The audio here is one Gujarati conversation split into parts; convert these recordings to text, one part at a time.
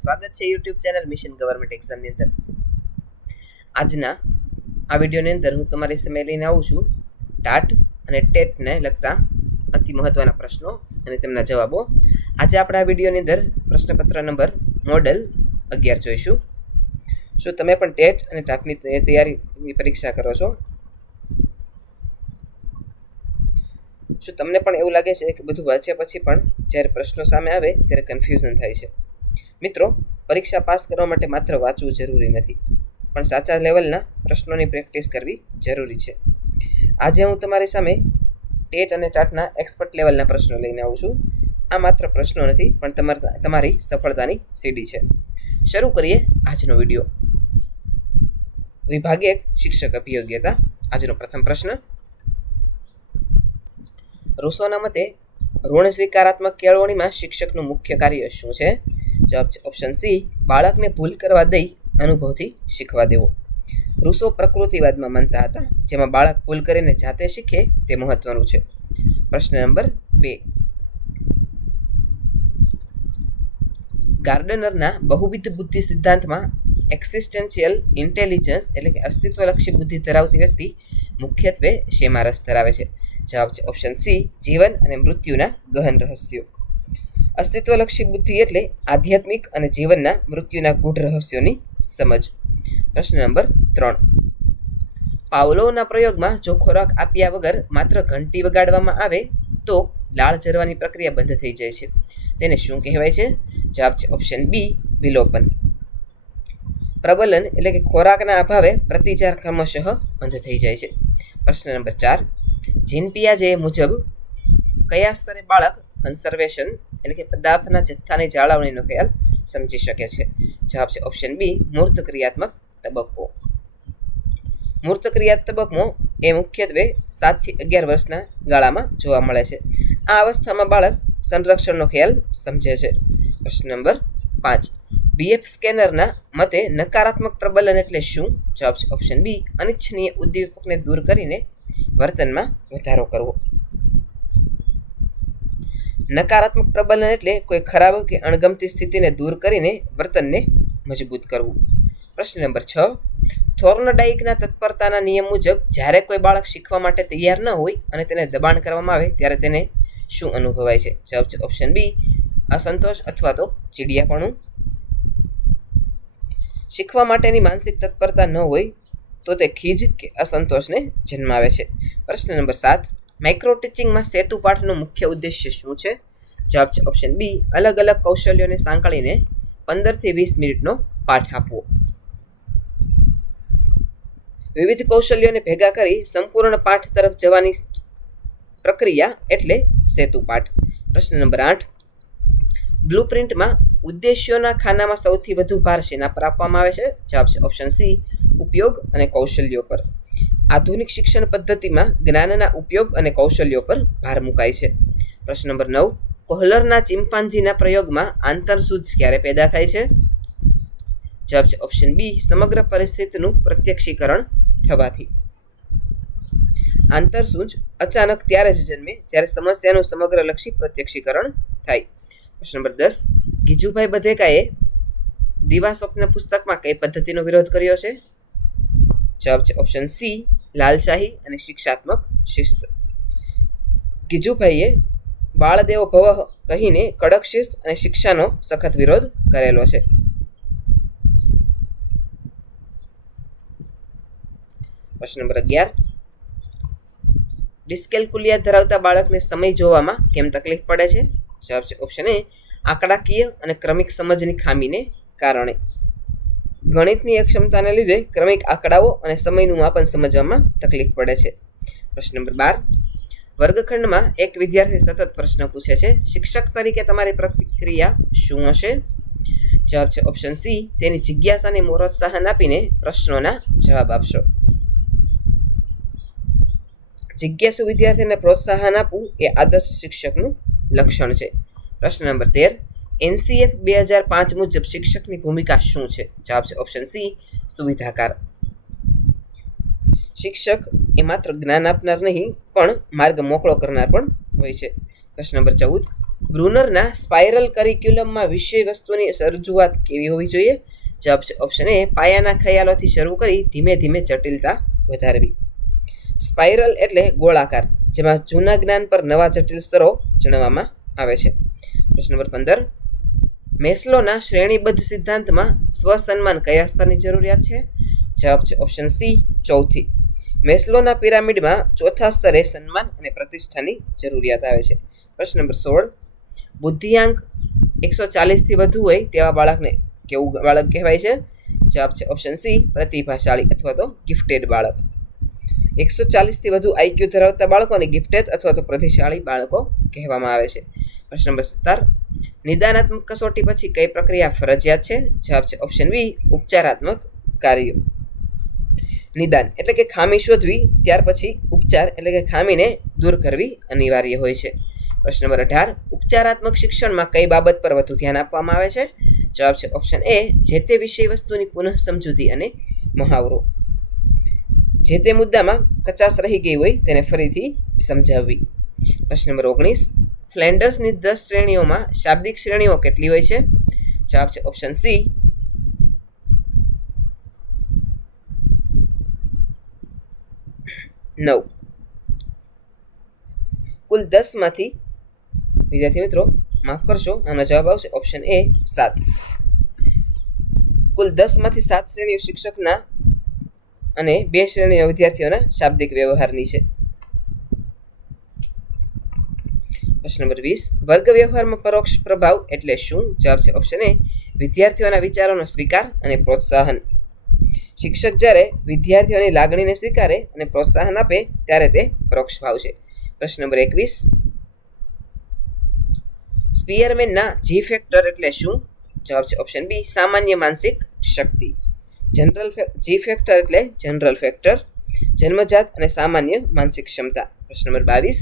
સ્વાગત છે યુટ્યુબ ચેનલ મિશન ગવર્મેન્ટ એક્ઝામની અંદર। આજના આ વિડીયોની અંદર હું તમારી સામે લઈને આવું છું ટાટ અને ટેટને લગતા અતિ મહત્વના પ્રશ્નો અને તેમના જવાબો। આજે આપણે આ વિડીયોની અંદર પ્રશ્નપત્ર નંબર મોડેલ 11 જોઈશું। શું તમે પણ ટેટ અને ટાટની તૈયારીની પરીક્ષા કરો છો? શું તમને પણ એવું લાગે છે કે બધું વાંચ્યા પછી પણ જ્યારે પ્રશ્નો સામે આવે ત્યારે કન્ફ્યુઝન થાય છે? મિત્રો, પરીક્ષા પાસ કરવા માટે માત્ર વાંચવું જરૂરી નથી, પણ સાચા લેવલના પ્રશ્નોની પ્રેક્ટિસ કરવી જરૂરી છે। આજે હું તમારી સામે ટેટ અને ટાટના એક્સપર્ટ લેવલના પ્રશ્નો લઈને આવું છું। આ માત્ર પ્રશ્નો નથી, પણ તમારી સફળતાની સીડી છે। શરૂ કરીએ આજનો વિડીયો। વિભાગ 1 શિક્ષક અભિયોગ્યતા। આજનો પ્રથમ પ્રશ્ન, રૂસોના મતે ઋણ સ્વીકારાત્મક કેળવણીમાં શિક્ષકનું મુખ્ય કાર્ય શું છે? જવાબ છે ઓપ્શન સી, બાળકને ભૂલ કરવા દઈ અનુભવથી શીખવા દેવો। રૂસો પ્રકૃતિવાદમાં માનતા હતા, જેમાં બાળક ભૂલ કરીને જાતે શીખે તે મહત્વનું છે। પ્રશ્ન નંબર 2, ગાર્ડનરના બહુવિધ બુદ્ધિ સિદ્ધાંતમાં એક્સિસ્ટેન્શિયલ ઇન્ટેલિજન્સ એટલે કે અસ્તિત્વલક્ષી બુદ્ધિ ધરાવતી વ્યક્તિ મુખ્યત્વે શેમાં રસ ધરાવે છે? જવાબ છે ઓપ્શન સી, જીવન અને મૃત્યુના ગહન રહસ્યો। અસ્તિત્વલક્ષી બુદ્ધિ એટલે આધ્યાત્મિક અને જીવનના મૃત્યુના ગૂઢ રહસ્યોની સમજ। પ્રશ્ન નંબર 3, પાવલોવના પ્રયોગમાં જો ખોરાક આપ્યા વગર માત્ર ઘંટી વગાડવામાં આવે તો લાળ ઝરવાની પ્રક્રિયા બંધ થઈ જાય છે, તેને શું કહેવાય છે? જવાબ છે ઓપ્શન બી, વિલોપન। પ્રબલન એટલે કે ખોરાકના અભાવે પ્રતિચાર ક્રમશઃ બંધ થઈ જાય છે। પ્રશ્ન નંબર 4, જીન પિયાજે મુજબ કયા સ્તરે બાળક કન્સર્વેશન એટલે કે પદાર્થના જથ્થાની જાળવણીનો ખ્યાલ સમજી શકે છે? જવાબ છે ઓપ્શન બી, મૂર્ત ક્રિયાત્મક તબક્કો। મૂર્ત ક્રિયાત્મક તબક્કો એ મુખ્યત્વે 7 થી 11 વર્ષના ગાળામાં જોવા મળે છે। આ અવસ્થામાં બાળક સંરક્ષણનો ખ્યાલ સમજે છે। પ્રશ્ન નંબર 5, BF સ્કેનરના મતે નકારાત્મક પ્રબલન એટલે શું? જવાબ છે ઓપ્શન બી, અનિચ્છનીય ઉદ્દીપકને દૂર કરીને વર્તનમાં વધારો કરવો। નકારાત્મક પ્રબલન એટલે કોઈ ખરાબ કે અણગમતી સ્થિતિને દૂર કરીને વર્તનને મજબૂત કરવું। પ્રશ્ન નંબર 6, થોર્નડાઇકના તત્પરતાના નિયમ મુજબ જ્યારે કોઈ બાળક શીખવા માટે તૈયાર ન હોય અને તેને દબાણ કરવામાં આવે ત્યારે તેને શું અનુભવાય છે? જવાબ છે ઓપ્શન બી, અસંતોષ અથવા તો ચીડિયાપણું। શીખવા માટેની માનસિક તત્પરતા ન હોય તો તે ખીજ કે અસંતોષને જન્માવે છે। પ્રશ્ન નંબર 7, માઇક્રો ટીચિંગમાં સેતુ પાઠનો મુખ્ય ઉદ્દેશ્ય શું છે? જવાબ છે ઓપ્શન બી, અલગ અલગ કૌશલ્યોને સાંકળીને 15 થી 20 મિનિટનો પાઠ આપવો। વિવિધ કૌશલ્યોને ભેગા કરી સંપૂર્ણ પાઠ તરફ જવાની પ્રક્રિયા એટલે સેતુ પાઠ। પ્રશ્ન નંબર 8, બ્લુપ્રિન્ટમાં ઉદ્દેશ્યોના ખાનામાં સૌથી વધુ ભાર શેના પર આપવામાં આવે છે? જવાબ છે ઓપ્શન સી, ઉપયોગ અને કૌશલ્યો પર। આધુનિક શિક્ષણ પદ્ધતિમાં જ્ઞાનના ઉપયોગ અને કૌશલ્યો પર ભાર મુકાય છે। પ્રશ્ન નંબર 9, કોહલરના ચિમ્પાન્ઝીના પ્રયોગમાં આંતરસૂઝ ક્યારે પેદા થાય છે? જવાબ છે ઓપ્શન બી, સમગ્ર પરિસ્થિતિનું પ્રત્યક્ષીકરણ થવાથી। આંતરસૂઝ અચાનક ત્યારે જ જન્મે જ્યારે સમસ્યાનું સમગ્રલક્ષી પ્રત્યક્ષીકરણ થાય। પ્રશ્ન નંબર 10, ગીજુભાઈ બધેકાએ દીવા સ્વપ્ન પુસ્તકમાં કઈ પદ્ધતિનો વિરોધ કર્યો છે? જવાબ છે ઓપ્શન સી, લાલશાહી અને શિક્ષાત્મક શિસ્ત। ગીજુભાઈએ બાળદેવો ભવ કહીને કડક શિસ્ત અને શિક્ષાનો સખત વિરોધ કરેલો છે। પ્રશ્ન નંબર 11, ડિસ્કેલ્કુલિયા ધરાવતા બાળકને સમય જોવામાં કેમ તકલીફ પડે છે? જવાબ છે ઓપ્શન એ, આંકડાકીય અને ક્રમિક સમજની ખામીને કારણે। ગણિતની અક્ષમતાને લીધે ક્રમિક આંકડાઓ અને સમયનું માપન સમજવામાં તકલીફ પડે છે। પ્રશ્ન નંબર 12, વર્ગખંડમાં એક વિદ્યાર્થી સતત પ્રશ્ન પૂછે છે, શિક્ષક તરીકે તમારી પ્રતિક્રિયા શું હશે? જવાબ છે ઓપ્શન સી, તેની જિજ્ઞાસાને પ્રોત્સાહન આપીને પ્રશ્નોના જવાબ આપશો। જિજ્ઞાસુ વિદ્યાર્થીને પ્રોત્સાહન આપવું એ આદર્શ શિક્ષકનું લક્ષણ છે। પ્રશ્ન નંબર 13, NCF 2005 મુજબ શિક્ષકની ભૂમિકા શું છે? જવાબ છે ઓપ્શન સી, સુવિધાકાર। શિક્ષક એ માત્ર જ્ઞાન આપનાર નહીં પણ માર્ગ મોકળો કરનાર પણ હોય છે। પ્રશ્ન નંબર 14, બ્રુનરના સ્પાઇરલ કરિક્યુલમમાં વિષય વસ્તુની રજૂઆત કેવી હોવી જોઈએ? જવાબ છે ઓપ્શન એ, પાયાના ખ્યાલોથી શરૂ કરી ધીમે ધીમે જટિલતા વધારવી. સ્પાઇરલ એટલે ગોળાકાર, જેમાં જૂના જ્ઞાન પર નવા જટિલ સ્તરો જણાવવામાં આવે છે. પ્રશ્ન નંબર 15, મેસ્લોના શ્રેણીબદ્ધ સિદ્ધાંતમાં સ્વસન્માન કયા સ્તરની જરૂરિયાત છે? જવાબ છે ઓપ્શન સી, ચોથી. મેસ્લોના પિરામિડમાં ચોથા સ્તરે સન્માન અને પ્રતિષ્ઠાની જરૂરિયાત આવે છે. પ્રશ્ન નંબર 16, બુદ્ધિઆંક 140થી વધુ હોય તેવા બાળકને કેવું બાળક કહેવાય છે? જવાબ છે ઓપ્શન સી, પ્રતિભાશાળી અથવા તો ગિફ્ટેડ બાળક. 140થી વધુ આઈક્યુ ધરાવતા બાળકોને ગિફ્ટેડ અથવા તો પ્રતિભાશાળી બાળકો કહેવામાં આવે છે. પ્રશ્ન નંબર 17, નિદાનાત્મક કસોટી પછી કઈ પ્રક્રિયા ફરજિયાત છે? જવાબ છે ઓપ્શન બી, ઉપચારાત્મક કાર્યો. નિદાન એટલે કે ખામી શોધવી, ત્યાર પછી ઉપચાર એટલે કે ખામીને દૂર કરવી અનિવાર્ય હોય છે. પ્રશ્ન નંબર 18, ઉપચારાત્મક શિક્ષણમાં કઈ બાબત પર વધુ ધ્યાન આપવામાં આવે છે? જવાબ છે ઓપ્શન એ, જે તે વિષય વસ્તુની પુનઃ સમજૂતી અને મહાવરો. જે તે મુદ્દામાં કચાશ રહી ગઈ હોય તેને ફરીથી સમજાવવી. પ્રશ્ન નંબર 19, ફ્લેન્ડર્સની 10 શ્રેણીઓમાં શાબ્દિક શ્રેણીઓ કેટલી હોય છે? જવાબ છે ઓપ્શન સી, 9. કુલ 10માંથી વિદ્યાર્થી મિત્રો માફ કરશો, આનો જવાબ આવશે ઓપ્શન એ, 7. કુલ 10માંથી 7 શ્રેણીઓ શિક્ષકના અને 2 શ્રેણીઓ વિદ્યાર્થીઓના શાબ્દિક વ્યવહારની છે. પ્રશ્ન નંબર 20, વર્ગ વ્યવહારમાં પરોક્ષ પ્રભાવ એટલે શું? જવાબ છે ઓપ્શન એ, વિદ્યાર્થીઓના વિચારોનો સ્વીકાર અને પ્રોત્સાહન. શિક્ષક જ્યારે વિદ્યાર્થીઓની લાગણીને સ્વીકારે અને પ્રોત્સાહન આપે ત્યારે તે પરોક્ષ ભાવ છે. પ્રશ્ન નંબર 21, સ્પીયરમેનના જી ફેક્ટર એટલે શું? જવાબ છે ઓપ્શન બી, સામાન્ય માનસિક શક્તિ. જી ફેક્ટર એટલે જનરલ ફેક્ટર, જન્મજાત અને સામાન્ય માનસિક ક્ષમતા. પ્રશ્ન નંબર 22,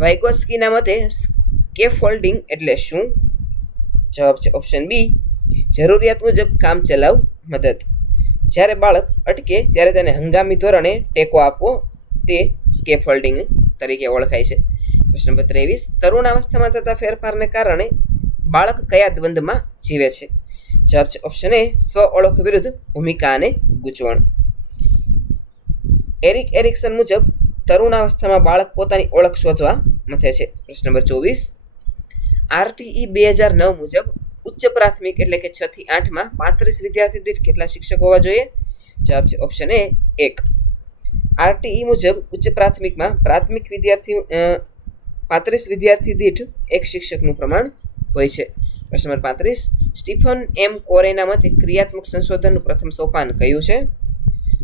વાઇગોસ્કીના મતે સ્કેફોલ્ડિંગ એટલે શું? જવાબ છે ઓપ્શન બી, જરૂરિયાત મુજબ કામ ચલાવ મદદ. જ્યારે બાળક અટકે ત્યારે તેને હંગામી ધોરણે ટેકો આપવો તે સ્કેફોલ્ડિંગ તરીકે ઓળખાય છે. પ્રશ્ન નંબર 23, તરુણાવસ્થામાં થતા ફેરફારને કારણે બાળક કયા દ્વંદ્વમાં જીવે છે? જવાબ છે ઓપ્શન એ, સ્વ ઓળખ વિરુદ્ધ ભૂમિકા અને ગૂંચવણ. એરિક એરિક્સન મુજબ તરુણાવસ્થામાં બાળક પોતાની ઓળખ શોધવા મથે છે. પ્રશ્ન નંબર 24, આરટીઈ 2009 મુજબ ઉચ્ચ પ્રાથમિક એટલે કે 6 થી 8માં 35 વિદ્યાર્થી દીઠ કેટલા શિક્ષક હોવા જોઈએ? જવાબ છે ઓપ્શન એ, 1. આરટીઈ મુજબ ઉચ્ચ પ્રાથમિકમાં પ્રાથમિક વિદ્યાર્થી 35 વિદ્યાર્થી દીઠ 1 શિક્ષકનું પ્રમાણ હોય છે. પ્રશ્ન નંબર 35, સ્ટીફન એમ કોરેના મતે ક્રિયાત્મક સંશોધનનું પ્રથમ સોપાન કયું છે?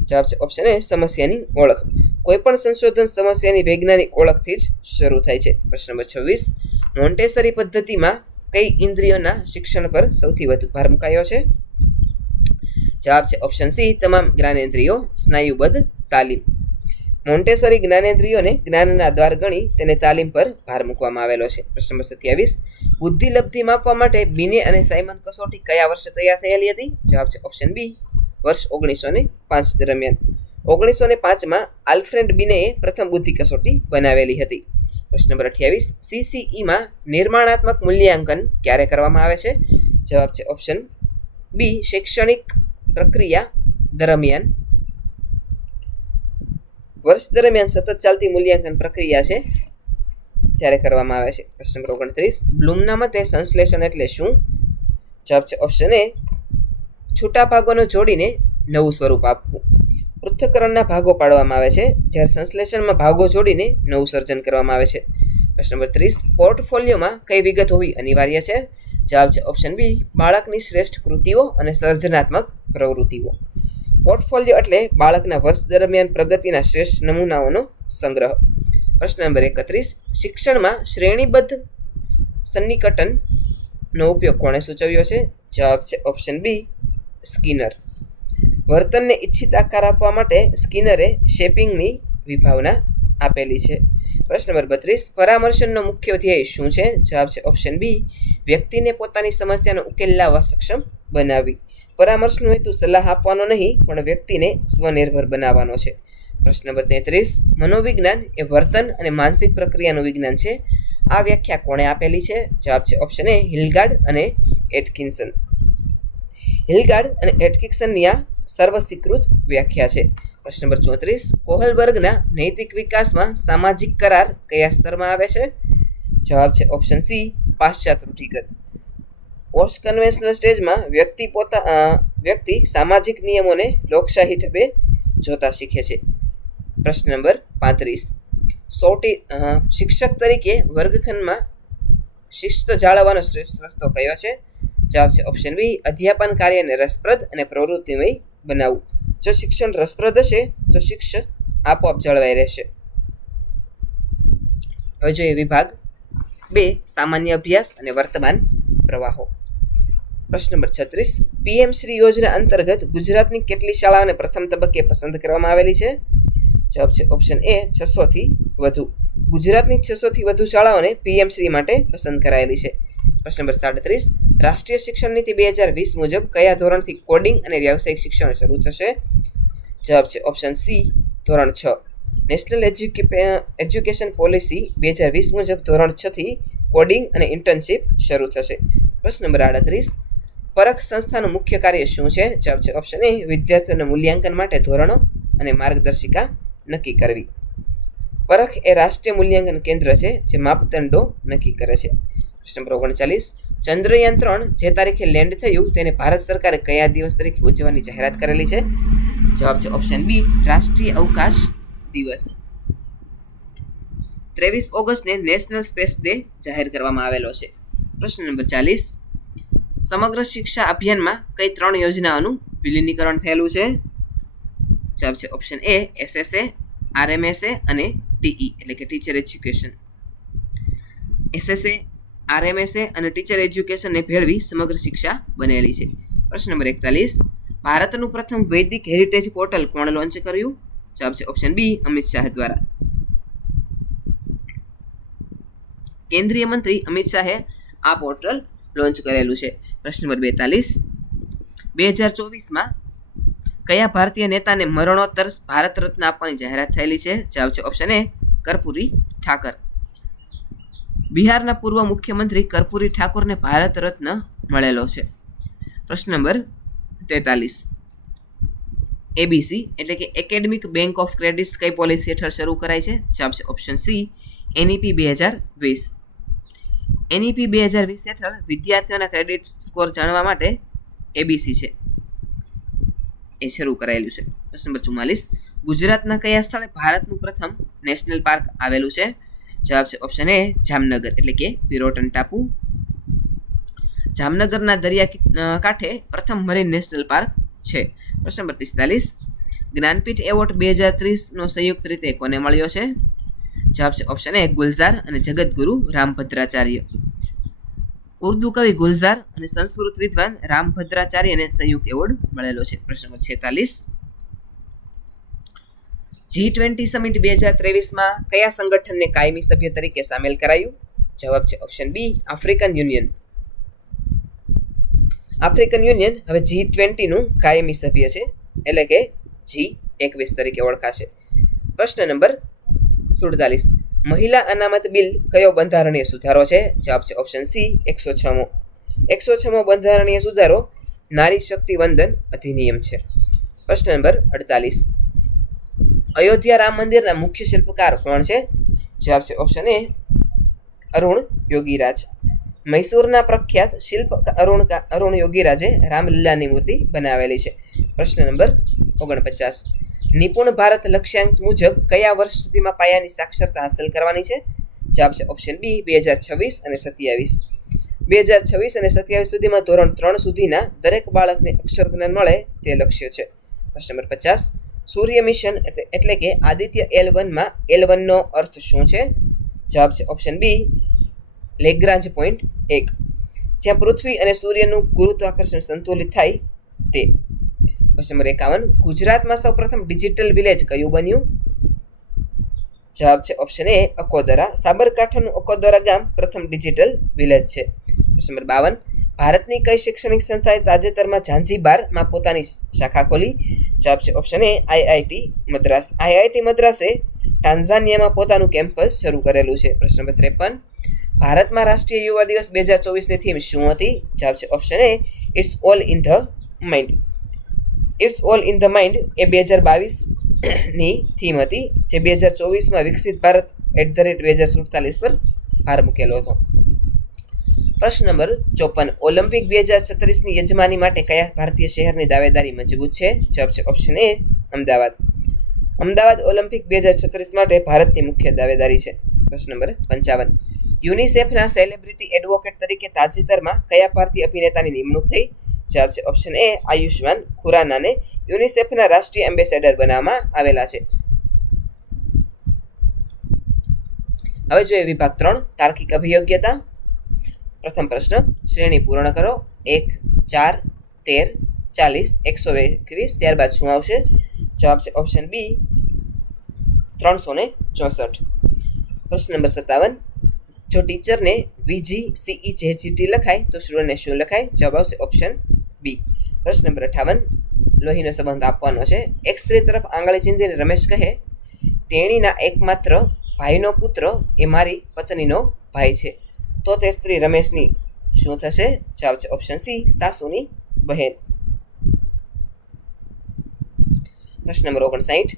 જવાબ છે ઓપ્શન એ, સમસ્યાની ઓળખ. કોઈપણ સંશોધન સમસ્યાની વૈજ્ઞાનિક ઓળખથી જ શરૂ થાય છે. પ્રશ્ન નંબર 26, મોન્ટેસરી પદ્ધતિમાં કઈ ઇન્દ્રિયોના શિક્ષણ પર સૌથી વધુ ભાર મુકાયો છે? જવાબ છે ઓપ્શન સી, તમામ જ્ઞાનેન્દ્રિયો સ્નાયુબદ્ધ તાલીમ. મોન્ટેસરી જ્ઞાનેન્દ્રિયોને જ્ઞાનના દ્વાર ગણી તેને તાલીમ પર ભાર મૂકવામાં આવેલો છે. પ્રશ્ન નંબર 27, બુદ્ધિલબ્ધિ માપવા માટે બિને અને સાયમન કસોટી કયા વર્ષે તૈયાર થયેલી હતી? જવાબ છે ઓપ્શન બી, વર્ષ 1905 દરમિયાન. 1905માં આલ્ફ્રેડ બિનેએ પ્રથમ બુદ્ધિ કસોટી બનાવેલી હતી. પ્રશ્ન નંબર 28, સીસીઈમાં નિર્માણાત્મક મૂલ્યાંકન ક્યારે કરવામાં આવે છે? જવાબ છે ઓપ્શન બી, શૈક્ષણિક પ્રક્રિયા દરમિયાન. વર્ષ દરમિયાન સતત ચાલતી મૂલ્યાંકન પ્રક્રિયા છે ત્યારે કરવામાં આવે છે. પ્રશ્ન નંબર 29, બ્લૂમના મતે સંશ્લેષણ એટલે શું? જવાબ છે ઓપ્શન એ, છૂટા ભાગોને જોડીને નવું સ્વરૂપ આપવું. પૃથ્થકરણના ભાગો પાડવામાં આવે છે જ્યારે સંશ્લેષણમાં ભાગો જોડીને નવું સર્જન કરવામાં આવે છે. પ્રશ્ન નંબર 30, પોર્ટફોલિયોમાં કઈ વિગત હોવી અનિવાર્ય છે? જવાબ છે ઓપ્શન બી, બાળકની શ્રેષ્ઠ કૃતિઓ અને સર્જનાત્મક પ્રવૃત્તિઓ. પોર્ટફોલિયો એટલે બાળકના વર્ષ દરમિયાન પ્રગતિના શ્રેષ્ઠ નમૂનાઓનો સંગ્રહ. પ્રશ્ન નંબર 31, શિક્ષણમાં શ્રેણીબદ્ધ સન્નિકટનનો ઉપયોગ કોણે સૂચવ્યો છે? જવાબ છે ઓપ્શન બી, સ્કિનર. વર્તનને ઇચ્છિત આકાર આપવા માટે સ્કિનરે શેપિંગની વિભાવના આપેલી છે. પ્રશ્ન નંબર 32, પરામર્શનનો મુખ્ય ધ્યેય શું છે? જવાબ છે ઓપ્શન બી, વ્યક્તિને પોતાની સમસ્યાનો ઉકેલ લાવવા સક્ષમ બનાવવી. પરામર્શનો હેતુ સલાહ આપવાનો નહીં પણ વ્યક્તિને સ્વનિર્ભર બનાવવાનો છે. પ્રશ્ન નંબર 33, મનોવિજ્ઞાન એ વર્તન અને માનસિક પ્રક્રિયાનું વિજ્ઞાન છે. આ વ્યાખ્યા કોણે આપેલી છે? જવાબ છે ઓપ્શન એ હિલગાર્ડ અને એટકિન્સન. હિલગાર્ડ અને એટકિન્સનની આ સર્વસ્વીકૃત વ્યાખ્યા છે. પ્રશ્ન નંબર 34, કોહલબર્ગના નૈતિક વિકાસમાં સામાજિક કરાર કયા સ્તરમાં આવે છે? જવાબ છે ઓપ્શન સી પાશ્ચાત્ય રૂઢિગત. પોસ્ટ કન્વેન્શનલ સ્ટેજમાં વ્યક્તિ સામાજિક નિયમોને લોકશાહી ઢબે જોતા શીખે છે. પ્રશ્ન નંબર 35, શિક્ષક તરીકે વર્ગખંડમાં શિસ્ત જાળવવાનો શ્રેષ્ઠ રસ્તો કયો છે? જવાબ છે ઓપ્શન બી અધ્યાપન કાર્યને રસપ્રદ અને પ્રવૃત્તિમય બનાવવું. જો શિક્ષણ રસપ્રદ હશે તો શિક્ષક આપોઆપ જળવાઈ રહેશે. હવે જોઈએ વિભાગ 2, સામાન્ય અભ્યાસ અને વર્તમાન પ્રવાહો. પ્રશ્ન નંબર 36, પીએમ શ્રી યોજના અંતર્ગત ગુજરાતની કેટલી શાળાઓને પ્રથમ તબક્કે પસંદ કરવામાં આવેલી છે? જવાબ છે ઓપ્શન એ 600 થી વધુ. ગુજરાતની 600 થી વધુ શાળાઓને પીએમ શ્રી માટે પસંદ કરાયેલી છે. પ્રશ્ન નંબર 37, રાષ્ટ્રીય શિક્ષણ નીતિ 2020 મુજબ કયા ધોરણથી કોડિંગ અને વ્યાવસાયિક શિક્ષણ શરૂ થશે? જવાબ છે ઓપ્શન સી ધોરણ 6. નેશનલ એજ્યુકેશન પોલિસી 2020 મુજબ ધોરણ 6 થી કોડિંગ અને ઇન્ટર્નશીપ શરૂ થશે. પ્રશ્ન નંબર 38, પરખ સંસ્થાનું મુખ્ય કાર્ય શું છે? જવાબ છે ઓપ્શન એ વિદ્યાર્થીઓના મૂલ્યાંકન માટે ધોરણો અને માર્ગદર્શિકા નક્કી કરવી. પરખ એ રાષ્ટ્રીય મૂલ્યાંકન કેન્દ્ર છે જે માપદંડો નક્કી કરે છે. પ્રશ્ન નંબર 39, ચંદ્રયાન 3 જે તારીખે લેન્ડ થયું તેને ભારત સરકારે કયા દિવસ તરીકે ઉજવવાની જાહેરાત કરેલી છે? જવાબ છે ઓપ્શન બી રાષ્ટ્રીય અવકાશ દિવસ. 23 ઓગસ્ટને નેશનલ સ્પેસ ડે જાહેર કરવામાં આવેલો છે. પ્રશ્ન નંબર 40, સમગ્ર શિક્ષા અભિયાનમાં કઈ 3 યોજનાઓનું વિલીનીકરણ થયેલું છે? જવાબ છે ઓપ્શન એ એસએસએ, આરએમએસએ અને ટીઈ એટલે કે ટીચર એજ્યુકેશન. એસએસએ, આરએમએસએ અને ટીચર એજ્યુકેશનને ભેળવી સમગ્ર શિક્ષા બનેલી છે. પ્રશ્ન નંબર 41, ભારતનું પ્રથમ વૈદિક હેરિટેજ પોર્ટલ કોણ લોન્ચ કર્યું? જવાબ છે ઓપ્શન બી અમિત શાહ દ્વારા. કેન્દ્રીય મંત્રી અમિત શાહે આ પોર્ટલ લોન્ચ કરેલું છે. પ્રશ્ન નંબર 42, 2024માં કયા ભારતીય નેતાને મરણોત્તર ભારત રત્ન આપવાની જાહેરાત થયેલી છે? જવાબ છે ઓપ્શન એ કર્પૂરી ઠાકર. બિહારના પૂર્વ મુખ્યમંત્રી કર્પૂરી ઠાકોરને ભારત રત્ન મળેલો છે. પ્રશ્ન નંબર 43, એબીસી એટલે કે એકેડેમિક બેંક ઓફ ક્રેડિટ્સ કઈ પોલિસી હેઠળ શરૂ કરાય છે? જવાબ છે ઓપ્શન સી એનઈપી 2020. એનઈપી 2020 હેઠળ વિદ્યાર્થીઓના ક્રેડિટ સ્કોર જાણવા માટે એબીસી છે એ શરૂ કરાયેલું છે. પ્રશ્ન નંબર 44, ગુજરાતના કયા સ્થળે ભારતનું પ્રથમ નેશનલ પાર્ક આવેલું છે? જવાબ છે ઓપ્શન એ જામનગર એટલે કે પિરોટન ટાપુ. જામનગરના દરિયા કાંઠે પ્રથમ મરીન નેશનલ પાર્ક છે. પ્રશ્ન નંબર 45, જ્ઞાનપીઠ એવોર્ડ 2030નો સંયુક્ત રીતે કોને મળ્યો છે? જવાબ છે ઓપ્શન એ ગુલઝાર અને જગતગુરુ રામભદ્રાચાર્ય. ઉર્દુ કવિ ગુલઝાર અને સંસ્કૃત વિદ્વાન રામભદ્રાચાર્યને સંયુક્ત એવોર્ડ મળેલો છે. પ્રશ્ન નંબર 46, G20 સમિટ 2023માં કયા સંગઠનને કાયમી સભ્ય તરીકે સામેલ કરાયું? જવાબ છે option B African Union. African Union હવે G20નું કાયમી સભ્ય છે એટલે કે G21 તરીકે ઓળખાશે. પ્રશ્ન નંબર 47, મહિલા અનામત બિલ કયો બંધારણીય સુધારો છે? જવાબ છે ઓપ્શન સી 106મો. 106મો બંધારણીય સુધારો નારી શક્તિ વંદન અધિનિયમ છે. પ્રશ્ન નંબર 48, અયોધ્યા રામ મંદિરના મુખ્ય શિલ્પકાર કોણ છે? જવાબ છે ઓપ્શન એ અરુણ યોગીરાજ. મૈસૂરના પ્રખ્યાત શિલ્પ અરુણ યોગીરાજે રામલીલાની મૂર્તિ બનાવેલી છે. પ્રશ્ન નંબર 49, નિપુણ ભારત લક્ષ્યાંક મુજબ કયા વર્ષ સુધીમાં પાયાની સાક્ષરતા હાંસલ કરવાની છે? જવાબ છે ઓપ્શન બી 2026 અને 27. 2026 અને 27 સુધીમાં ધોરણ 3 સુધીના દરેક બાળકને અક્ષર જ્ઞાન મળે તે લક્ષ્ય છે. પ્રશ્ન નંબર 50, સૂર્ય મિશન એટલે કે આદિત્ય L1માં L1નો અર્થ શું છે? જવાબ છે ઓપ્શન બી લેગ્રાન્જ પોઈન્ટ 1, જ્યાં પૃથ્વી અને સૂર્યનું ગુરુત્વાકર્ષણ સંતુલિત થાય તે. પ્રશ્ન નંબર 51, ગુજરાતમાં સૌપ્રથમ ડિજિટલ વિલેજ કયું બન્યું? જવાબ છે ઓપ્શન એ અકોદરા. સાબરકાંઠાનું અકોદરા ગામ પ્રથમ ડિજિટલ વિલેજ છે. પ્રશ્ન નંબર 52, ભારતની કઈ શૈક્ષણિક સંસ્થાએ તાજેતરમાં ઝાંઝીબારમાં પોતાની શાખા ખોલી? જવાબ છે option A IIT Madras. IIT મદ્રાસે ટાન્ઝાનિયામાં પોતાનું કેમ્પસ શરૂ કરેલું છે. પ્રશ્ન નંબર 53, ભારતમાં રાષ્ટ્રીય યુવા દિવસ 2024ની થીમ શું હતી? જવાબ છે option A it's all in the mind. It's all in the mind એ 2022ની થીમ હતી, જે 2024માં વિકસિત ભારત @2047 પર ભાર મૂકેલો હતો. પ્રશ્ન નંબર 54. ઓલિમ્પિક 2036ની યજમાની માટે કયા ભારતીય શહેરની દાવેદારી મજબૂત છે? જવાબ છે ઓપ્શન એ અમદાવાદ. અમદાવાદ ઓલિમ્પિક 2036 માટે ભારતની મુખ્ય દાવેદારી છે. પ્રશ્ન નંબર 55. યુનિસેફના સેલિબ્રિટી એડવોકેટ તરીકે તાજેતરમાં કયા ભારતીય અભિનેતાની નિમણૂક થઈ? જવાબ છે ઓપ્શન એ આયુષ્માન ખુરાનાને યુનિસેફના રાષ્ટ્રીય એમ્બેસેડર બનાવવામાં આવેલા છે. હવે જોઈએ વિભાગ 3 તાર્કિક અભિયોગ્યતા. પ્રથમ પ્રશ્ન, શ્રેણી પૂર્ણ કરો. 1, 4, 13, 40, 121. ત્યારબાદ શું આવશે? જવાબ છે ઓપ્શન બી 364. પ્રશ્ન નંબર 57. જો ટીચરને VGCEJGT લખાય તો સ્ટુડન્ટને શું લખાય? જવાબ આવશે ઓપ્શન બી. પ્રશ્ન નંબર 58. લોહીનો સંબંધ આપવાનો છે. એક સ્ત્રી તરફ આંગળી ચીંધીને રમેશ કહે, તેણીના એકમાત્ર ભાઈનો પુત્ર એ મારી પત્નીનો ભાઈ છે. તો તે સ્ત્રી રમેશની શું થશે? જવાબ છે ઓપ્શન સી સાસુની બહેન. પ્રશ્ન નંબર 59.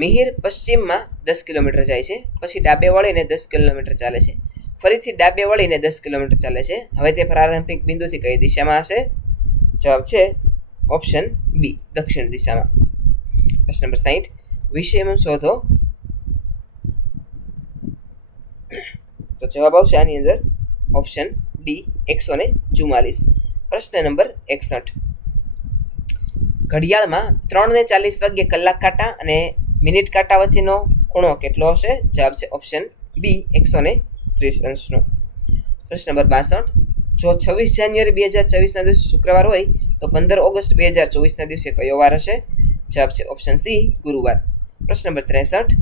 મિહિર પશ્ચિમમાં 10 કિલોમીટર જાય છે, પછી ડાબે વળીને 10 કિલોમીટર ચાલે છે, ફરીથી ડાબે વળીને 10 કિલોમીટર ચાલે છે. હવે તે પ્રારંભિક બિંદુથી કઈ દિશામાં હશે? જવાબ છે ઓપ્શન બી દક્ષિણ દિશામાં. પ્રશ્ન નંબર 60. વિષમ શોધો. તો જવાબ આવશે આની અંદર ઓપ્શન ડી 144. પ્રશ્ન નંબર 61. ઘડિયાળમાં 3:40 વાગ્યે કલાક કાંટા અને મિનિટ કાંટા વચ્ચેનો ખૂણો કેટલો હશે? જવાબ છે ઓપ્શન બી 130 અંશનો. પ્રશ્ન નંબર 62. જો 26 જાન્યુઆરી 2024ના દિવસે શુક્રવાર હોય તો 15 ઓગસ્ટ 2024ના દિવસે કયો વાર હશે? જવાબ છે ઓપ્શન સી ગુરુવાર. પ્રશ્ન નંબર 63.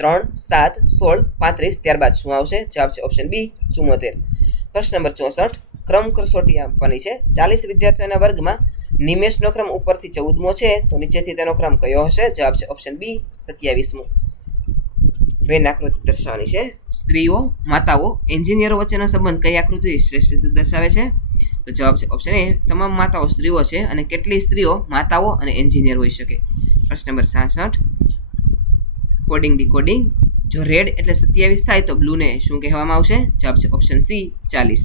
3, 7, 16, 35. ત્યારબાદ શું આવશે? જવાબ છે ઓપ્શન બી 74. પ્રશ્ન નંબર 64. ક્રમ કસોટી આપવાની છે. 40 વિદ્યાર્થીઓના વર્ગમાં નિમેશનો ક્રમ ઉપરથી 14મો છે, તો નીચેથી તેનો ક્રમ કયો હશે? જવાબ છે ઓપ્શન બી 27મો. વેન આકૃતિ દર્શાવવાની છે. સ્ત્રીઓ, માતાઓ, એન્જિનિયરો વચ્ચેનો સંબંધ કઈ આકૃતિ શ્રેષ્ઠ રીતે દર્શાવે છે? તો જવાબ છે ઓપ્શન એ તમામ માતાઓ સ્ત્રીઓ છે અને કેટલી સ્ત્રીઓ માતાઓ અને એન્જિનિયર હોઈ શકે. પ્રશ્ન નંબર 66. Coding decoding. જો રેડ એટલે 27 થાય તો બ્લુને શું કહેવામાં આવશે? જવાબ છે ઓપ્શન સી 40.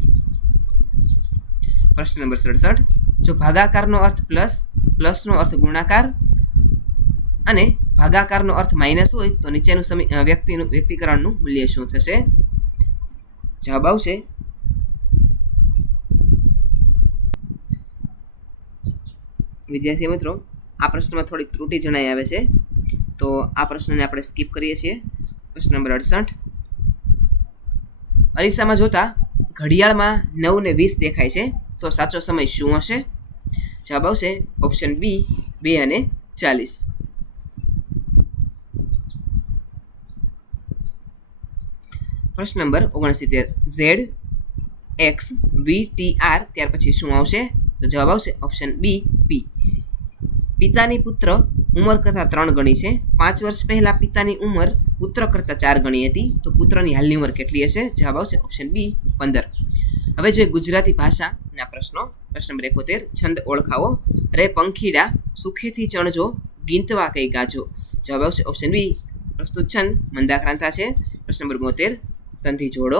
પ્રશ્ન નંબર 67. જો ભાગાકારનો અર્થ પ્લસ, પ્લસનો અર્થ ગુણાકાર અને ભાગાકારનો અર્થ માઇનસ હોય તો નીચેનું વ્યક્તિકરણનું મૂલ્ય શું થશે? જવાબ આવશે વિદ્યાર્થી મિત્રો, આ પ્રશ્નમાં થોડીક ત્રુટિ જણાઈ આવે છે, તો આ પ્રશ્નને આપણે સ્કીપ કરીએ છીએ. પ્રશ્ન નંબર 68. અરીસામાં જોતા ઘડિયાળમાં 9:20 દેખાય છે, તો સાચો સમય શું હશે? જવાબ આવશે ઓપ્શન બી 2:40. પ્રશ્ન નંબર 69. Z X V T R ત્યાર પછી શું આવશે? તો જવાબ આવશે ઓપ્શન બી પી. પિતાની પુત્ર ઉંમર કરતાં 3 ગણી છે. 5 વર્ષ પહેલાં પિતાની ઉંમર પુત્ર કરતાં 4 ગણી હતી, તો પુત્રની હાલની ઉંમર કેટલી હશે? જવાબ આવશે ઓપ્શન બી 15. હવે જોઈએ ગુજરાતી ભાષાના પ્રશ્નો. પ્રશ્ન નંબર 71. છંદ ઓળખાવો. રે પંખીડા સુખેથી ચણજો, ગીંતવા કઈ ગાજો. જવાબ આવશે ઓપ્શન બી પ્રસ્તુત છંદ મંદાક્રાંતા છે. પ્રશ્ન નંબર 72. સંધિ જોડો.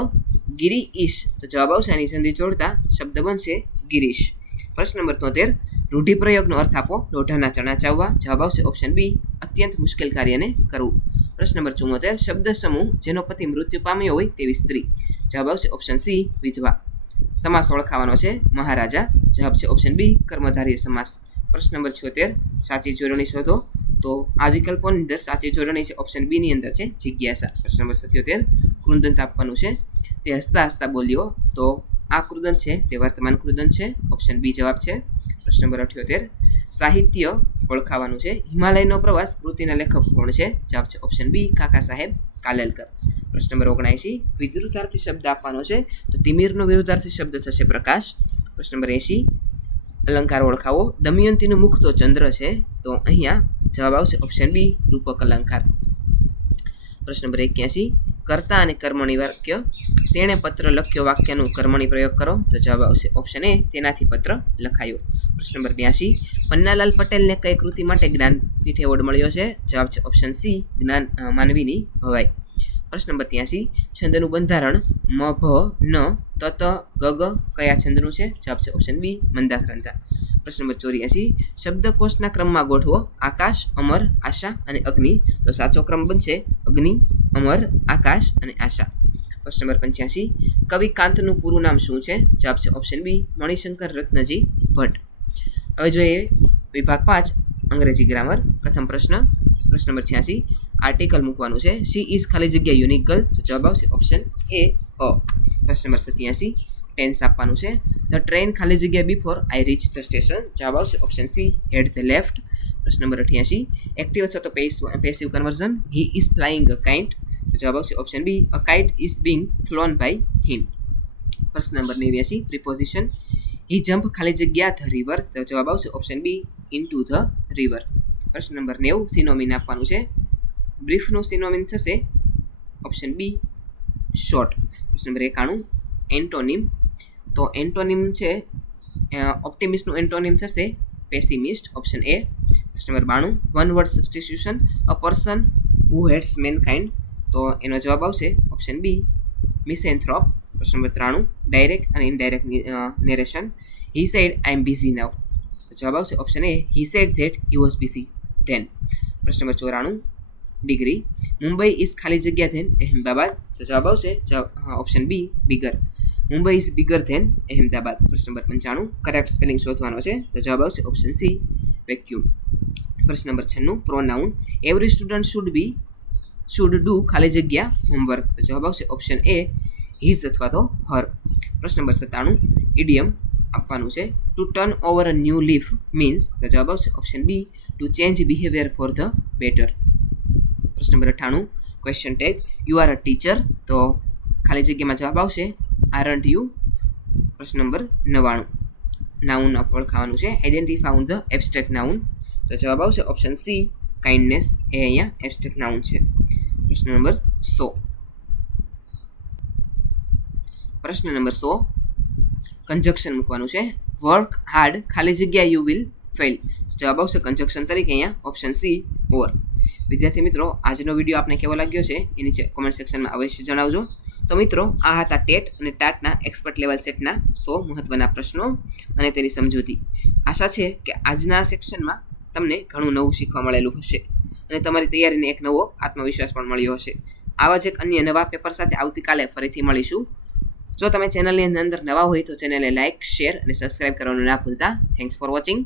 ગિરી ઈશ, તો જવાબ આવશે આની સંધિ જોડતા શબ્દ બનશે ગિરીશ. પ્રશ્ન નંબર 73. રૂઢિપ્રયોગનો અર્થ આપો. લોઢાના ચણા ચાવવા. જવાબ આવશે ઓપ્શન બી અત્યંત મુશ્કેલ કાર્યને કરવું. પ્રશ્ન નંબર 74. શબ્દ સમૂહ જેનો પતિ મૃત્યુ પામ્યો હોય તેવી સ્ત્રી. જવાબ આવશે ઓપ્શન સી વિધવા. સમાસ ઓળખાવાનો છે. મહારાજા. જવાબ છે ઓપ્શન બી કર્મધારય સમાસ. પ્રશ્ન નંબર 76. સાચી જોડણી શોધો. તો આ વિકલ્પોની અંદર સાચી જોડણી છે ઓપ્શન બી ની અંદર છે જિજ્ઞાસા. પ્રશ્ન નંબર 77. કૃદંત આપવાનું છે. તે હસતા હસતા બોલ્યો, તો આ કૃદંત છે તે વર્તમાન કૃદંત છે. ઓપ્શન બી જવાબ છે. પ્રશ્ન નંબર 78. સાહિત્ય ઓળખાવાનું છે. હિમાલયનો પ્રવાસ કૃતિના લેખક કોણ છે? જવાબ છે ઓપ્શન બી કાકા સાહેબ કાલેલકર. પ્રશ્ન નંબર 79. વિરુદ્ધાર્થી શબ્દ આપવાનો છે. તો તિમિરનો વિરુદ્ધાર્થી શબ્દ થશે પ્રકાશ. પ્રશ્ન નંબર 80. અલંકાર ઓળખાવો. દમયંતીનું મુખ તો ચંદ્ર છે, તો અહીંયા જવાબ આવશે ઓપ્શન બી રૂપક અલંકાર. પ્રશ્ન નંબર 81. કર્તા અને કર્મણી વાક્ય તેણે પત્ર લખ્યો વાક્યનું કર્મણી પ્રયોગ કરો. તો જવાબ આવશે ઓપ્શન એ, તેનાથી પત્ર લખાયો. પ્રશ્ન નંબર 82, પન્નાલાલ પટેલને કઈ કૃતિ માટે જ્ઞાનપીઠ એવોર્ડ મળ્યો છે? જવાબ છે ઓપ્શન સી, જ્ઞાન માનવીની ભવાઈ. પ્રશ્ન નંબર 83, છંદનું બંધારણ મ ભ ન ત ત ગ ગ કયા છંદનું છે? જવાબ છે ઓપ્શન બી, મંદાક્રાંતા. પ્રશ્ન નંબર 84, શબ્દકોશના ક્રમમાં ગોઠવો આકાશ, અમર, આશા અને અગ્નિ. તો સાચો ક્રમ બનશે અગ્નિ, અમર, આકાશ અને આશા. પ્રશ્ન નંબર 85, કવિ કાંતનું પૂરું નામ શું છે? જવાબ છે ઓપ્શન બી, મણિશંકર રત્નજી ભટ્ટ. હવે જોઈએ વિભાગ 5 અંગ્રેજી ગ્રામર. પ્રથમ પ્રશ્ન નંબર 86, આર્ટિકલ મૂકવાનું છે. સી ઇઝ ખાલી જગ્યા યુનિક ગર્લ. તો જવાબ આવશે ઓપ્શન એ, અ. પ્રશ્ન નંબર 87, ટેન્સ આપવાનું છે. ધ ટ્રેન ખાલી જગ્યા before I reach the station. જવાબ આવશે option C, had the left. પ્રશ્ન નંબર 88, એક્ટિવ અથવા તો passive conversion he is flying a kite. તો જવાબ આવશે option B, a kite is being flown by him. પ્રશ્ન નંબર 89, પ્રિપોઝિશન હી જમ્પ ખાલી જગ્યા ધ રિવર. તો જવાબ આવશે option B, into the river. પ્રશ્ન નંબર 90, સિનોમિન આપવાનું છે. બ્રીફનું સિનોમિન થશે ઓપ્શન બી, શોર્ટ. પ્રશ્ન નંબર 91, એન્ટોનિમ. તો એન્ટોનિમ છે ઓપ્ટિમિસ્ટનું એન્ટોનિમ થશે પેસિમિસ્ટ. Option A. પ્રશ્ન number 92, one word substitution a person who hates mankind. તો એનો જવાબ આવશે ઓપ્શન બી, મિસેન્થ્રોપ. પ્રશ્ન નંબર 93, ડાયરેક્ટ અને indirect narration he said I am busy now. તો જવાબ આવશે option A, he said that he was busy then. પ્રશ્ન નંબર 94, ડિગ્રી મુંબઈ ઇઝ ખાલી જગ્યા ધેન અહેમદાબાદ. તો જવાબ આવશે option B, bigger. Mumbai is bigger than Ahmedabad. પ્રશ્ન નંબર 95, કરેક્ટ સ્પેલિંગ શોધવાનો છે. તો જવાબ આવશે ઓપ્શન સી, વેક્યુમ. પ્રશ્ન number 96, pronoun every student should do ખાલી જગ્યા હોમવર્ક. તો જવાબ આવશે ઓપ્શન એ, હિઝ અથવા તો હર. પ્રશ્ન નંબર 97, ઇડિયમ આપવાનું છે. To turn over a new leaf means. તો જવાબ આવશે option B, to change behaviour for the better. પ્રશ્ન number 98, question tag you are a teacher. તો ખાલી જગ્યામાં જવાબ આવશે આરન્ટ યુ. પ્રશ્ન નંબર 99, નાઉન ઓળખાવાનું છે. Identify found the abstract noun. તો જવાબ આવશે ઓપ્શન સી, કાઇન્ડનેસ. એ અહીંયા એબ્સ્ટ્રેક્ટ નાઉન છે. પ્રશ્ન નંબર 100. પ્રશ્ન નંબર 100, કન્જક્શન મૂકવાનું છે. વર્ક હાર્ડ ખાલી જગ્યા યુ વિલ ફેલ. જવાબ આવશે કન્જક્શન તરીકે અહીંયા ઓપ્શન સી, ઓર. વિદ્યાર્થી મિત્રો, આજનો વિડીયો આપને કેવો લાગ્યો છે એ નીચે કોમેન્ટ સેક્શનમાં અવશ્ય જણાવજો. તો મિત્રો, આ હતા ટેટ અને ટાટના એક્સપર્ટ લેવલ સેટના 100 મહત્વના પ્રશ્નો અને તેની સમજૂતી. આશા છે કે આજના સેક્શનમાં તમને ઘણું નવું શીખવા મળેલું હશે અને તમારી તૈયારીને એક નવો આત્મવિશ્વાસ પણ મળ્યો હશે. આવા જ એક અન્ય નવા પેપર સાથે આવતીકાલે ફરીથી મળીશું. જો તમે ચેનલની અંદર નવા હોય તો ચેનલને લાઇક, શેર અને સબસ્ક્રાઇબ કરવાનું ના ભૂલતા. Thanks for watching.